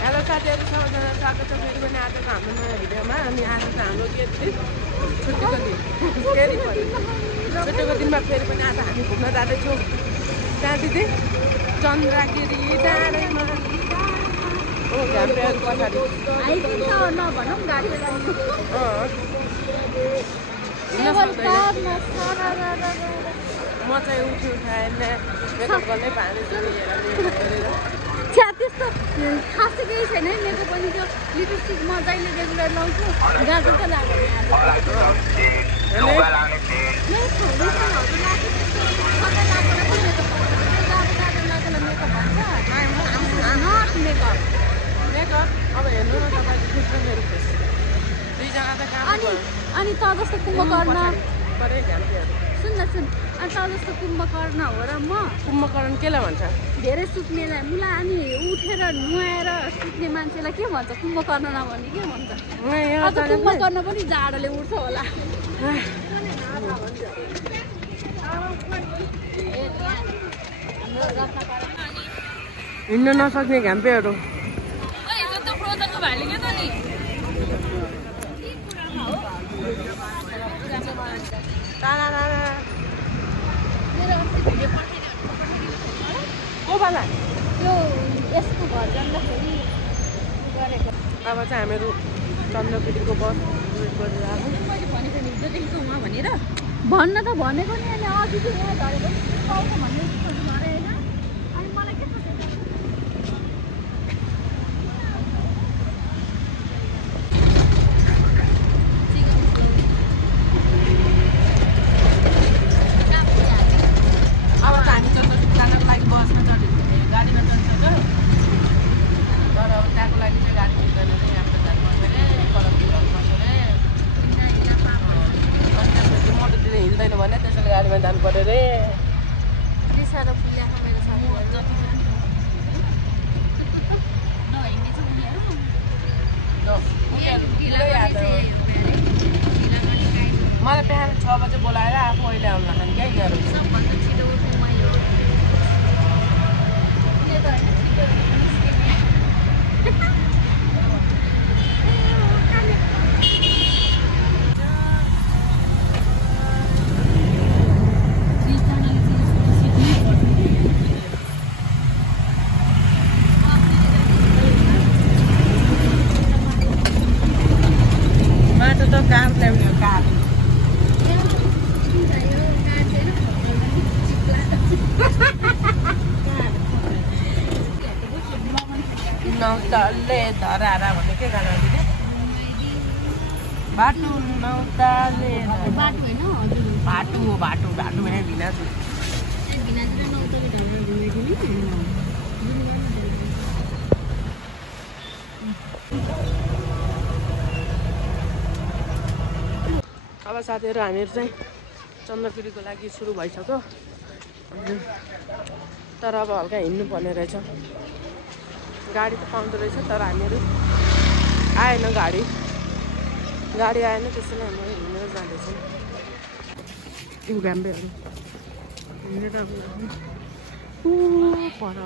Hello साथीहरू, सबैजना स्वागत छ फेरि पनि आजको हाम्रो नयाँ भिडियोमा। अनि आज चाहिँ हाम्रो के छुट्टीको दिन फेरि पनि छुट्टीको दिनमा फेरि पनि आज हामी घुम्न जाँदैछौँ। त्यहाँ दिदी चन्द्रगिरी डाँडामा पछाडि म चाहिँ उठाएन मेकअप गर्नै पाएन त्यस्तो खासै केही छैन है। मेरो पनि त्यो लिपस्टिक म जहिले रेगुलर लाउँछु गाजर त लाग्दैन। अब हेर्नु न तपाईँको मेरो फेस दुईजना त काम अनि त जस्तो कुम्भकर्ण सुन न सुन, अनि त जस्तो कुम्भकर्ण हो र म कुम्भकर्ण केलाई भन्छ? धेरै सुत्नेलाई मुला अनि उठेर नुहाएर सुत्ने मान्छेलाई के भन्छ? कुम्भकर्ण नभने के भन्छ? अझ कुम्भकर्ण पनि जाडोले उठ्छ होला। हिँड्न नसक्ने घाम्पेहरू कोबाला यो यसको घर जाँदाखेरि गरेको। अब चाहिँ हामीहरू चन्द्रगिरीको बस वेट गरेर आएको। मैले भनेको नि हिजोदेखिको उहाँ भनेर भन्न त भनेको नि, अनि अघि चाहिँ यहाँ धरेको पाउँछ भन्ने भरे होइन। अनि मलाई के थाहा जानु पर्यो रे। साह्रो फुल्या मेरो साथीहरू नहिँड्ने चाहिँ मलाई बिहान 6 बजे बोलाएर आफू अहिले आउन लाग्ने क्या यिनीहरू। सबभन्दा छिटो उठ्ने मैले हो। नौताले धरारा भन्ने के गाना दिदी? बाटो नौताले बाटो होइन हजुर, बाटो हो बाटो बाटो भने भिना छु। अब साथीहरू हामीहरू चाहिँ चन्द्रगिरीको लागि सुरु भइसक्यो। तर अब हल्का हिँड्नु पर्ने रहेछ। गाडी त पाउँदो रहेछ तर हामीहरू आएन, गाडी आएन, त्यसैले हामीहरू हिँडेर जाँदैछौँ। घाम्बेहरू हिँडेर पर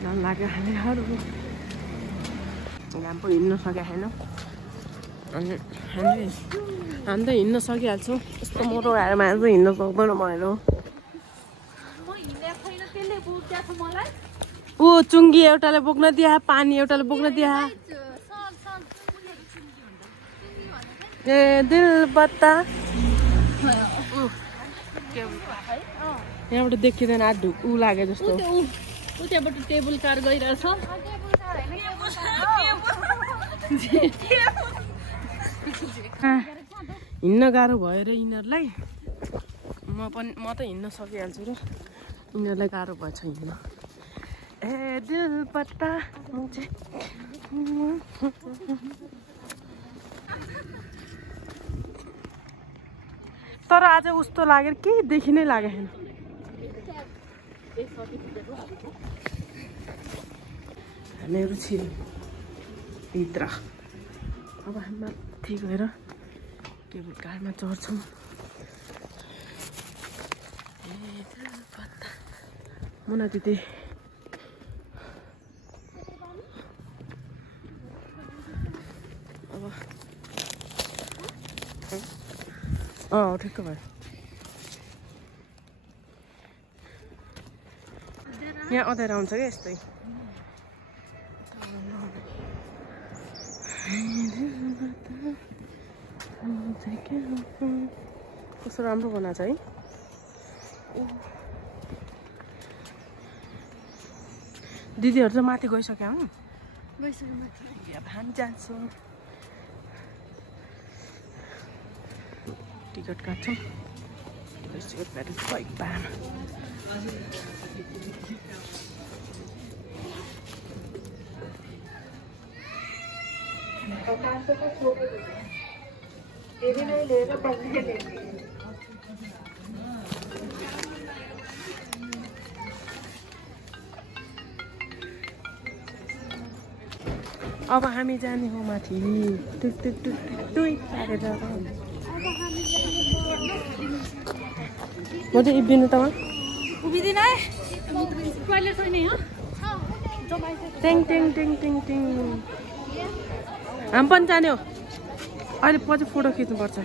झन् लाग्यो हामीहरू। घाम पो हिँड्न सकेको छैन। अनि हामी त हिँड्न सकिहाल्छौँ। यस्तो मोटो आएर मान्छे चाहिँ हिँड्न सक्दैन भनेर ऊ चुङ्गी एउटाले बोक्न दिया, पानी एउटाले बोक्न दिया। ए दिल बत्ता यहाँबाट देखिँदैन, ऊ लागे जस्तो। त्यहाँबाट टेबल कार गइरहेछ। हिँड्न गाह्रो भयो र यिनीहरूलाई। म त हिँड्न सकिहाल्छु र यिनीहरूलाई गाह्रो भएछ हिँड्न। ए दिल पत्ता तर आज उस्तो लागेर केही देखि नै लागेको छैन। हामीहरू छिर्यौँ भित्र। अब हामी माथि गएर केबल कारमा चढ्छौँ। मुना दिदी अब ठिक्क भयो यहाँ अँध्यारो आउँछ क्या यस्तै कस्तो राम्रो बनाएको छ है दिदीहरू त माथि गइसक्यो भान जान्छु टिकट काट्छौँ टिकट काटेर बाइक पाएन अब हामी जाने हो माथि टुक टुक टुक टुक पारेर म चाहिँ इबिनु तमा उभिदिन है टोयलेट छैन यहाँ टेङ टेङ टेङ टेङ टेङ हामी पनि जाने हो अहिले पछि फोटो खिच्नुपर्छ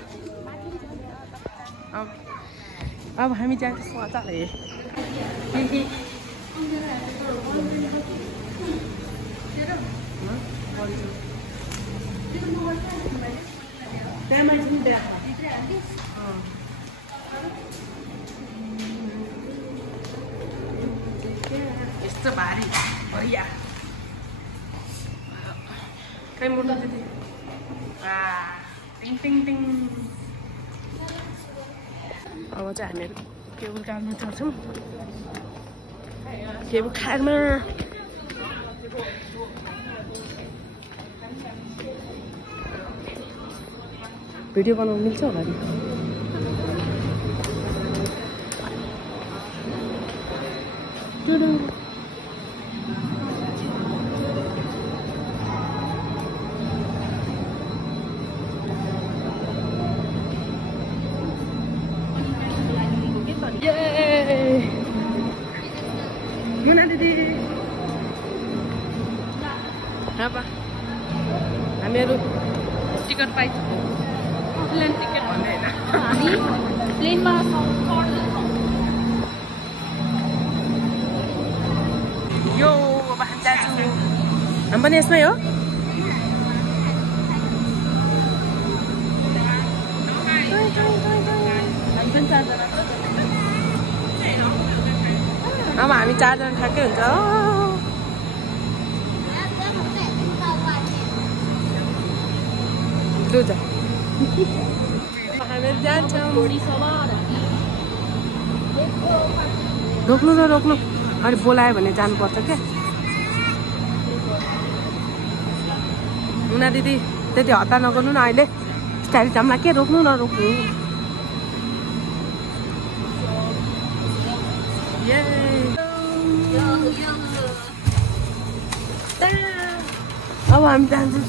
अब हामी जान्छौँ मजाले यस्तो भारी हरिया खै मुर्दा दिदी टिङ टिङ टिङ अब चाहिँ हामीहरू केबुल काट्नु चढ्छौँ केबुल खारमा भिडियो बनाउनु मिल्छ होला नि मुना दिदी हामीहरू टिकट पाइसक्यौँ प्लेन टिकट भन्ने होइन प्लेनमा यो अब हामी जान्छौँ हामी पनि यसमै हो अब हामी 4 जना ठ्याक्कै हुन्छ लु हामी जान्छौँ रोक्नु न रोक्नु अहिले बोलायो भने जानुपर्छ क्या मुना दिदी त्यति हतार नगर्नु न अहिले स्टाइल जाममा के रोक्नु नरोक्नु अब हामी जान्छौँ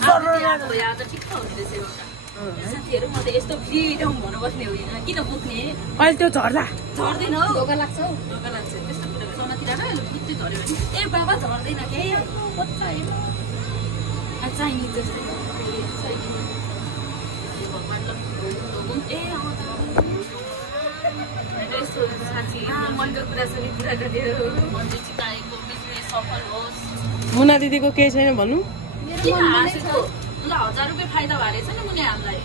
साथीहरु म त यस्तो फ्रीडम भन्न बस्ने होइन किन पुग्ने अहिले त्यो झर्दा झर्दैन हौ ढोका लाग्छ त्यस्तो कुरा समातिर र फुच्ची झर्यो भने ए बाबा झर्दैन के कच्चा आयो चाहिने जस्तो मनको कुरा सबै पुरा गरेर मन्दिर चिताएको बिजनेस सफल होस् मुना दिदीको केही छैन भन्नु किन हाँसेको ल 1000 रुपैयाँ फाइदा भएछ नि मुने हामीलाई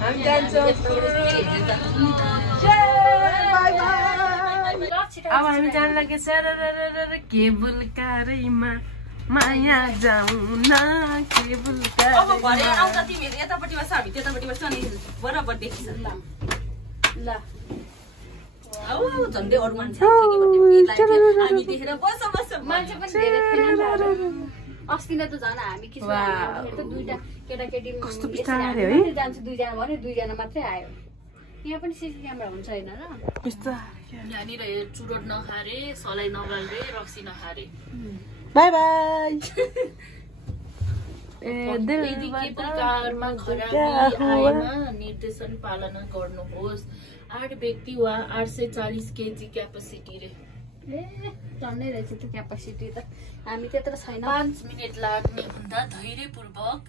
हामी जान्छौँ अब हामी जान लाग्यो केबुल कारमा माया जाउँ न केबुल अब भरे आउँदा तिमीहरू यतापट्टि बस्छ हामी त्यतापट्टि बस्छ अनि बराबर देखिन्छ ल औ झन्डै अरु मान्छे हामी देखेर बस्छ मान्छे पनि धेरै थिएन अस्ति नै त झन् हामी खिच्नु त दुईटा केटाकेटी कस्तो बिस्तारै है जान्छ 2 जना भने 2 जना मात्रै आयो यहाँ पनि सीसी क्यामेरा हुन्छ हैन र यहाँनिर चुरोट नखारे सलाई नगाल्रे रक्सी नखारे बाई बाई निर्देशन पालना गर्नुहोस् 8 व्यक्ति वा 840 केजी क्यापेसिटी रे टन्नै रहेछ त्यो क्यापासिटी त हामी त्यत्रो छैन 5 मिनेट लाग्ने भन्दा धैर्यपूर्वक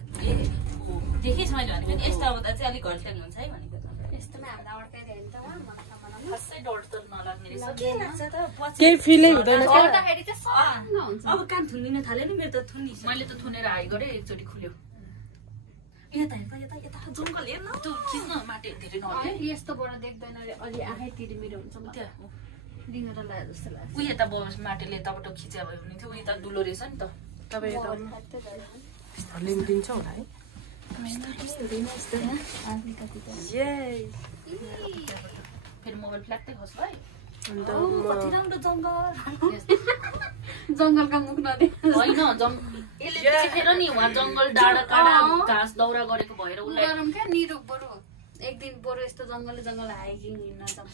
देखिस् मैले भनेको यस्तो आउँदा चाहिँ अलिक घल्टेन हुन्छ है भनेको यस्तोमा हामीलाई अड्काइदियो भने त खासै डर त नलाग्ने रहेछ के लाग्छ त केही फिलै हुँदैन गर्दाखेरि चाहिँ सँग हुन्छ अब कान थुनिन थाल्यो नि मेरो त थुनिस मैले त थुनेर हाई गरेँ एकचोटि खुल्यो यता हेर्दा यता जङ्गल हेर्न त्यो खिच्न माटे धेरै नहल्ने यस्तोबाट देख्दैन रे अलि आँखै तिरमिर हुन्छ म त्यहाँ रिङ्गेर लाग्यो जस्तो लाग्छ उयो यता माटेले यताबाट खिच्या भयो भने थियो उयो त दुलो रहेछ नि त तपाईँ यता लिङ्क दिन्छ होला है फेरि मोबाइल फ्ल्याक्कै खोस् है अन्त कति राम्रो जङ्गल जङ्गलका मुख नदे होइन यसले देखेर नि उहाँ जङ्गल डाँडा काँडा घाँस दौरा गरेको भएर उसलाई गरौँ क्या निरुक बरु एक दिन बरु यस्तो जङ्गल हाइकिङ हिँड्न जाउँ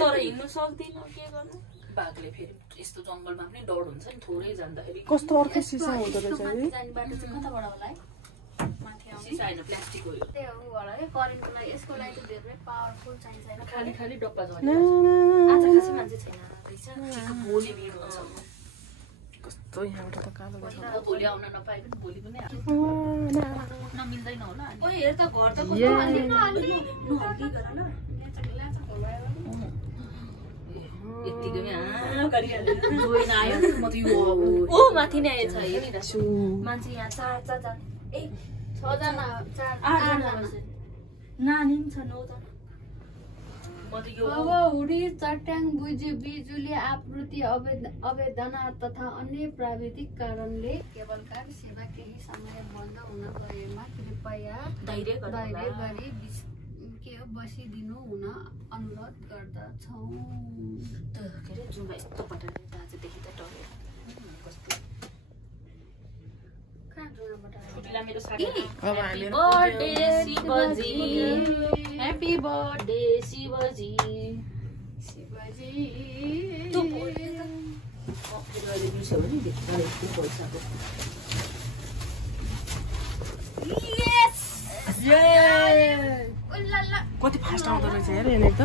तर हिँड्नु सक्दिनँ के गर्नु बाघले फेरि यस्तो जङ्गलमा पनि डर हुन्छ नि थोरै जाँदाखेरि कस्तो अर्को सिसा हुँदो रहेछ है जाने बाटो चाहिँ कताबाट होला है माथि आउने सिसा होइन प्लास्टिक हो यो त्यही हो होला है करेन्टको लागि यसको लागि चाहिँ धेरै पावरफुल चाहिन्छ होइन खाली खाली डब्बा झरेर आज खासै मान्छे छैन रहेछ भोलि भिड हुन्छ कस्तो यहाँबाट त कालो भोलि आउन नपाए पनि भोलि पनि नमिल्दैन होला ओइ हेर त घर त कस्तो अलि नहल्की गर न यतिकै जोइन आयो म त यो ओ माथि नै आएछ हेरिरहेछु मान्छे यहाँ चार ए 6 जना 8 जना नानी छ 9 जना म त यो अब हुडी चट्याङ बिजुली आपूर्ति अवैधना तथा अन्य प्राविधिक कारणले केबलकार सेवा केही समय बन्द हुन गएमा कृपया धैर्य गरी बसिदिनु हुन अनुरोध गर्दछौँ के अरे जुम्बा यस्तो पठाएर आजदेखि त डरेर कस्तो कहाँ जुम्बा पठाएर मेरो साथी अब हामी birthday Shivji happy birthday Shivji त्यो फेरि अहिले बिर्स्यो भने देखिँदा यस्तो पैसाको कति फास्ट आउँदो रहेछ हेर यहाँनिर त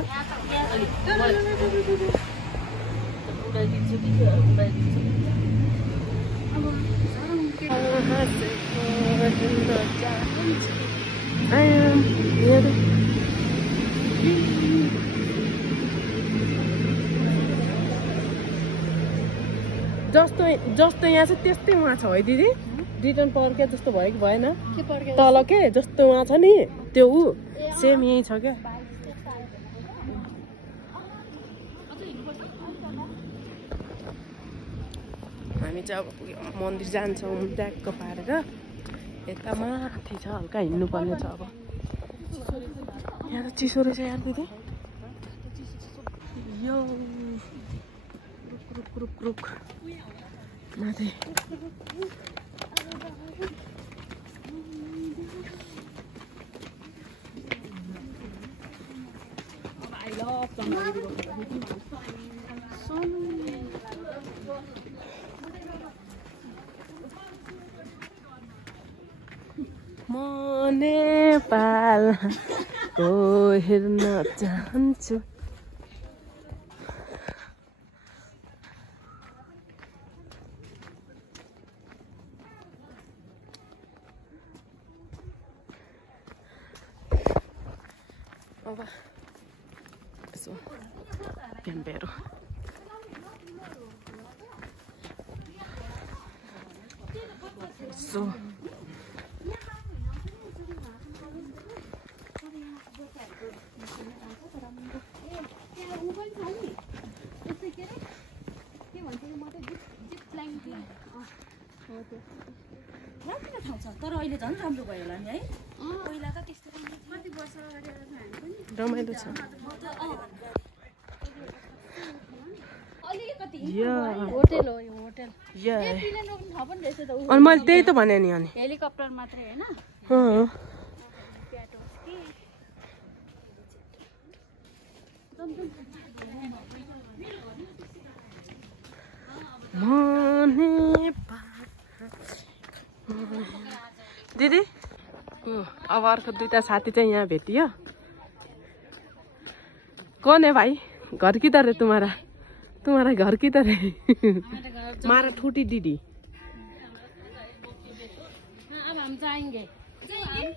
उडाइदिन्छु कि उडाइदिन्छु जस्तो यहाँ छ त्यस्तै उहाँ छ है दिदी रिटर्न पर्के जस्तो भयो कि भएन के पर्के तल के जस्तो उहाँ छ नि त्यो ऊ सेम यही छ क्या हामी चाहिँ अब मन्दिर जान्छौँ ट्याक्क पारेर यता माथि छ हल्का हिँड्नुपर्ने छ अब यहाँ त चिसो रहेछ यार दिदी यो रुक रुक रुक माथि म नेपालको हेर्न चाहन्छु अब यसो पेम्पेरो यसो राम्रो ठाउँ छ तर अहिले झन् राम्रो भयो होला नि है पहिलाका त्यस्तो कति वर्ष अगाडि रमाइलो छ होटेल हो यो होटेल अनि मैले त्यही त भने नि अनि हेलिकप्टर मात्रै होइन दिदी अब अर्को दुईटा साथी चाहिँ यहाँ भेटियो कौन है भाई घर किधर है तुम्हारा तुम्हारा घर किधर है? हमारा छोटी दीदी। अब हम जाएंगे,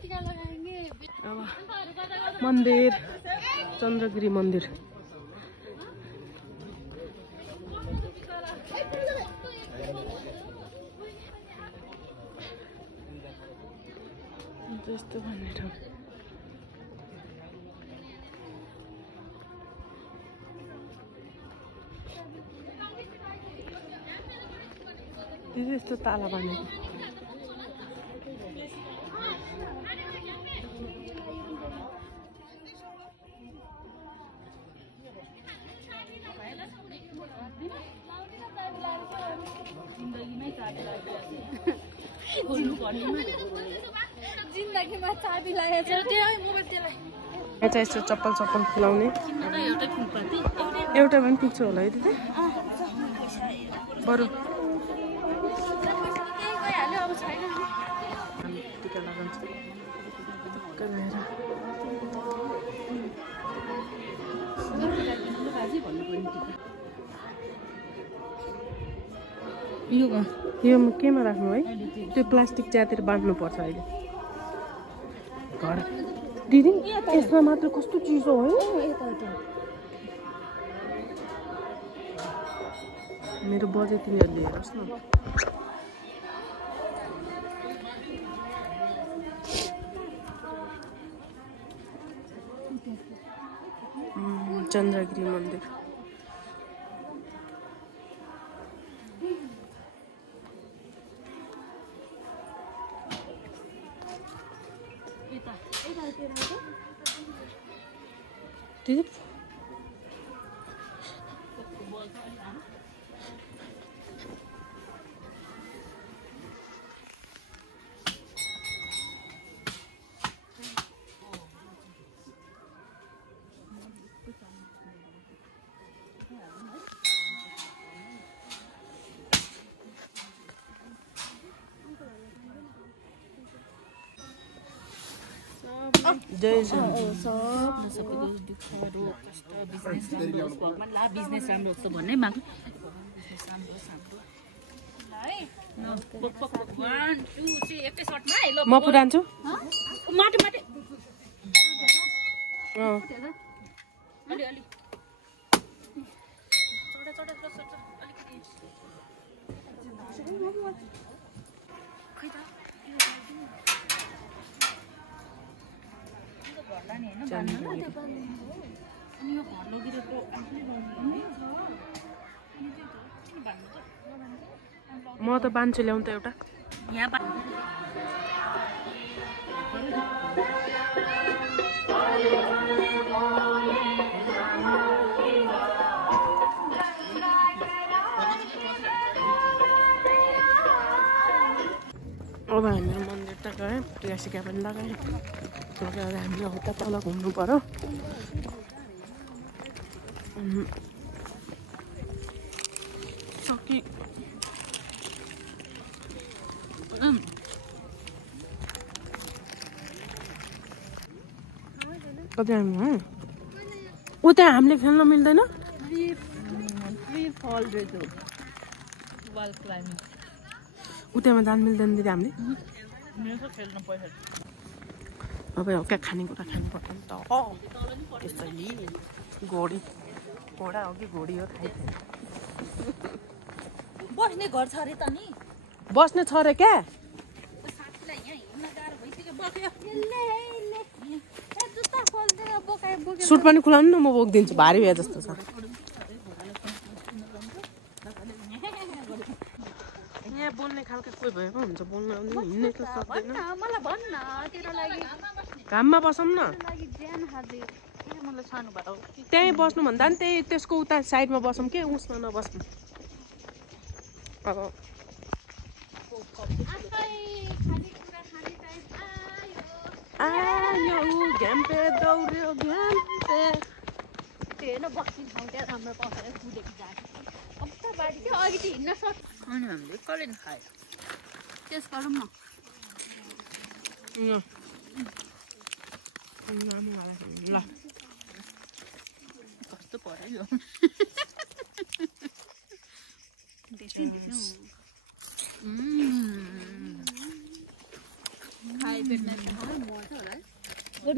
टीका लगाएंगे। मंदिर, चंद्रगिरी मंदिर। त्यस्तो भन्ने ठाउँ। दिदी यस्तो ताला बाँधेको। जिन्दगीमा चाबी लागेको छ। यहाँ चाहिँ यस्तो चप्पल खुलाउने एउटा पनि पुग्छ होला है दिदी? बरु टिका लगाउँछ। यो केमा राख्नु है? त्यो प्लास्टिक च्यातेर बाँध्नु पर्छ अहिले घर। दिदी यसमा मात्र कस्तो चिसो हो है? मेरो बजे तिनीहरूले हेरोस् न। चंद्रगिरी मंदिर। दीदी बिजनेस राम्रो होस् भन्ने माग। म पुरान्छु म त बान्छु ल्याउँ त एउटा। अब हामी मन्दिर त गयौँ, टिकासिका पनि लगायौँ। हामीले उता तल घुम्नु पर्यो। सकि कति हामी उता हामीले खेल्न मिल्दैन। उतामा जानु मिल्दैन दिदी हामीले। अब क्या खानेकुरा खानु पर्छ नि त। त्यसैले घोडा हो कि घोडी हो थाहै छैन। बस्ने घर छ अरे त नि? बस्ने छ अरे क्या? सुट पनि खुलाउनु न, म बोकिदिन्छु। भारी भए जस्तो छ। यहाँ बोल्ने खालको कोही भए पो हुन्छ, बोल्न आउँदैन, हिँड्नै त सक्दैन। घाममा बसौँ न। त्यहीँ बस्नु भन्दा नि त्यही त्यसको उता साइडमा बसौँ के, उसमा नबस्नु। अब आयो घ्याम्पे दौड्यो घ्याम्पे। हेर्न बस्ने ठाउँ त्यहाँ राम्रो पाउँछ कुदेको जाने। अब त बारी चाहिँ अघि चाहिँ हिँड्न सक्छ। अनि हामीले करेन्ट खायो। टेस्ट गरौँ न। ल कस्तो पऱ्यो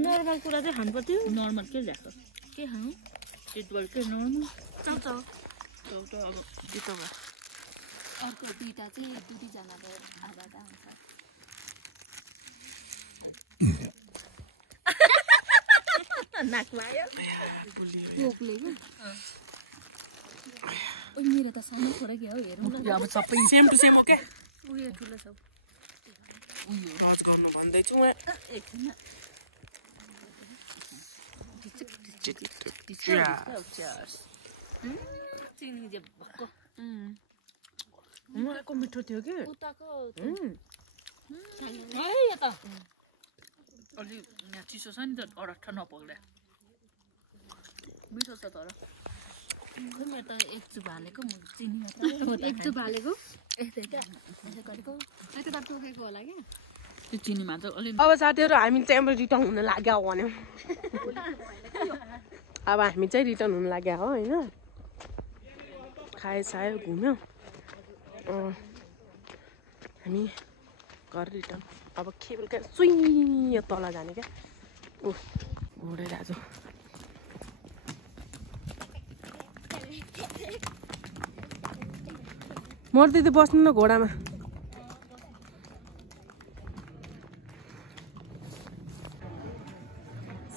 नर्मल कुरा चाहिँ खानु पर्यो नर्मल के ल्याएको के खानु चितबल के नर्मल चाउ अब चितबल अर्को दुईटा चाहिँ दुईजनाले आधा हुन्छ नाकमा आयो कोकले के ओ मेरो त सानो छोरा के हो हेरौँ न अब सबै सेम टु सेम ओके उयो ठुलो छ उयो आज गर्न भन्दै छु म एकछिन चिनी जे भक्को उहाँको मिठो थियो कि उताको है यता अलि यहाँ चिसो छ नि त अरट्ठ नपग्दा मिठो छ तर खै मेरो त एक चुप हालेको म चिनी मात्र एक चुप हालेको यस्तै क्या यसो गरेको यता त टोकेको होला क्या त्यो चिनीमा त अलि अब साथीहरू हामी चाहिँ अब रिटर्न हुन लाग्यो भन्यो अब हामी चाहिँ रिटर्न हुन लाग्यो हो होइन खायो घुम्यो हामी घर रिटर्न अब केबल क्या सुई तल जाने क्या ऊ घोडे दाजु मोर दिदी बस्नु न घोडामा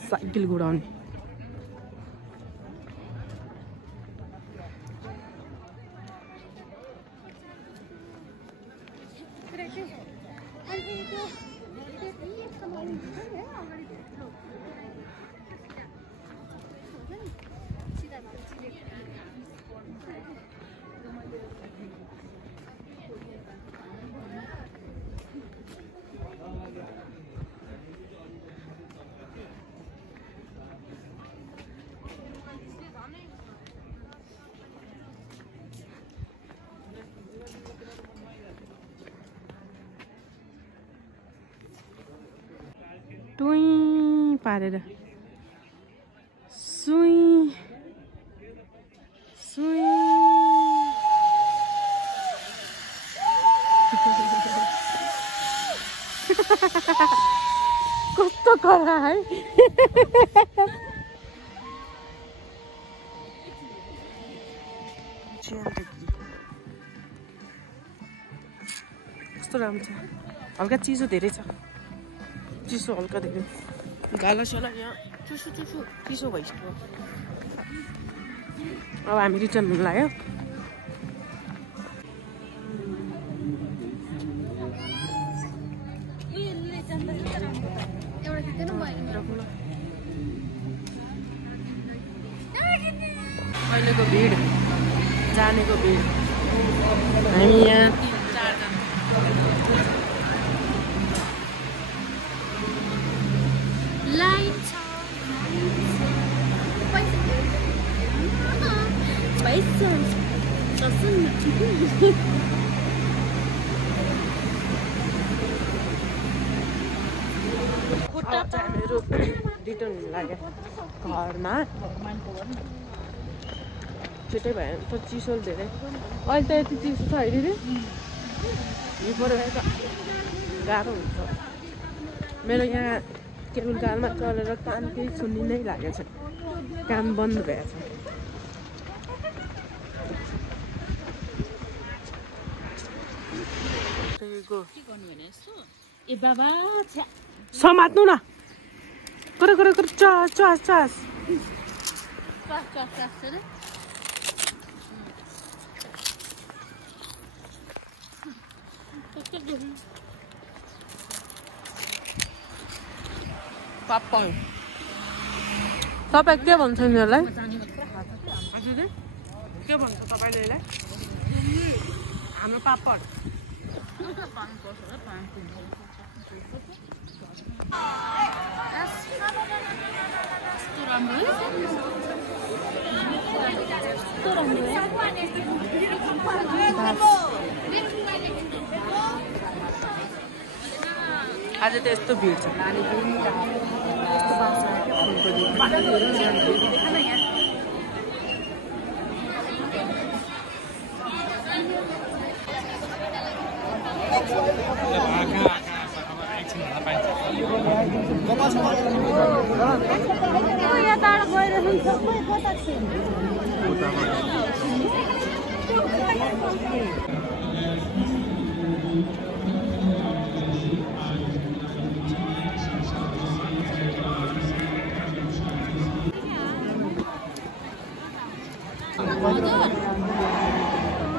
साइकल घुडाउने टुई पारेर सुई सुई कस्तो करा है कस्तो राम्रो छ हल्का चिसो धेरै छ चिसो हल्का धेरै गाला सोला यहाँ चिसो भइसक्यो अब हामी रिटर्न हुन लाग्यो अहिलेको भिड जानेको भिड हामी यहाँ 3-4 लाइन हामीहरू रिटर्न हुन लाग्यो घरमा छिटै भयो त चिसो धेरै अहिले त यति चिसो छ है दिदी हिँड्नु त गाह्रो हुन्छ मेरो यहाँ केबल कारमा चलेर कान केही सुन्ने नै लागेको छ कान बन्द भएछ ए बाबा समात्नु न कर चस चस चस पापड तपाईँ के भन्छ यिनीहरूलाई के भन्छ तपाईँले यसलाई हाम्रो पापड आज त यस्तो भिड छ यताबाट गइरहेको सबै कता छ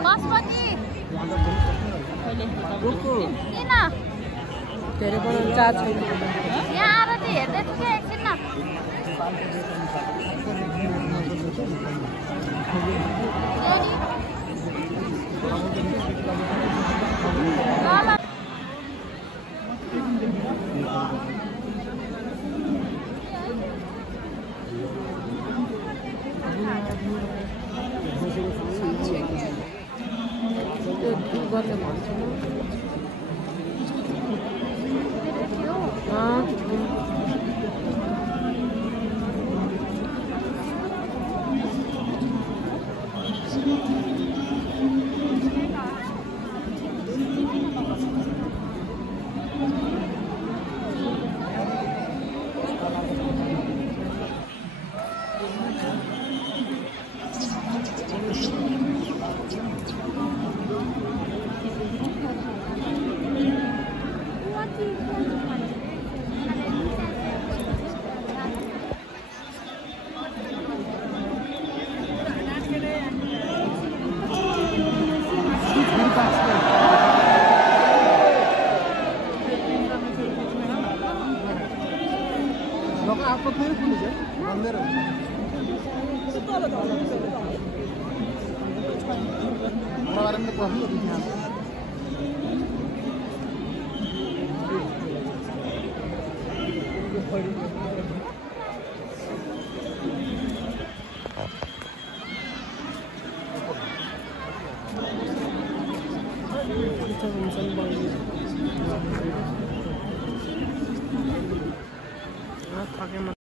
बासमती किन धेरै बनाउनु चाह छैन यहाँ आएर चाहिँ हेर्दै छु क्या एकछिन न गर्ने भन्छु आपको फिर खुल जाए अंदर बारे में कहीं नहीं है थके